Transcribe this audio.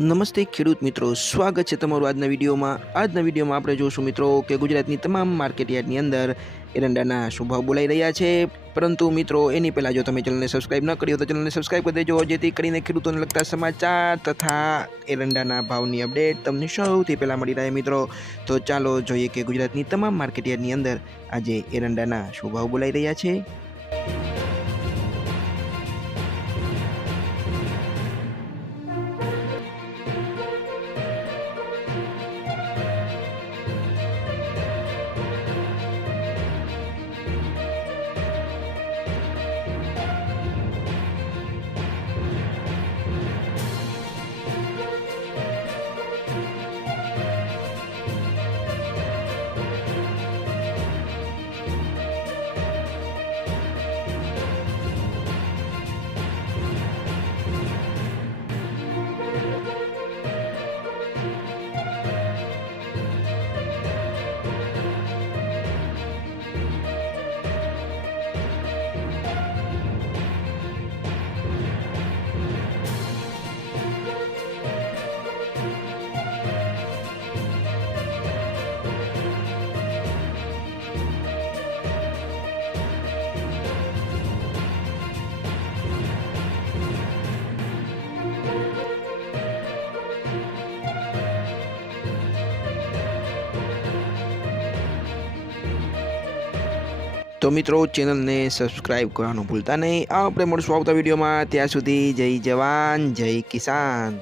નમસ્તે ખેડૂત મિત્રો, સ્વાગત છે તમારું આજના વિડીયોમાં. આજના વિડીયોમાં આપણે જોશું મિત્રો કે ગુજરાતની તમામ માર્કેટ યાર્ડની અંદર એરંડાના શું ભાવ બોલાઈ રહ્યા છે. પરંતુ મિત્રો એની પહેલાં જો તમે ચેનલને સબસ્ક્રાઇબ ન કરી હોય તો ચેનલને સબસ્ક્રાઇબ કરી દેજો, જેથી કરીને ખેડૂતોને લગતા સમાચાર તથા એરંડાના ભાવની અપડેટ તમને સૌથી પહેલાં મળી રહે મિત્રો. તો ચાલો જોઈએ કે ગુજરાતની તમામ માર્કેટ યાર્ડની અંદર આજે એરંડાના શું ભાવ બોલાઈ રહ્યા છે. તો મિત્રો ચેનલને સબસ્ક્રાઇબ કરવાનું ભૂલતા નહીં. આપણે મળશું આવતા વિડીયોમાં. ત્યાં સુધી જય જવાન જય કિસાન.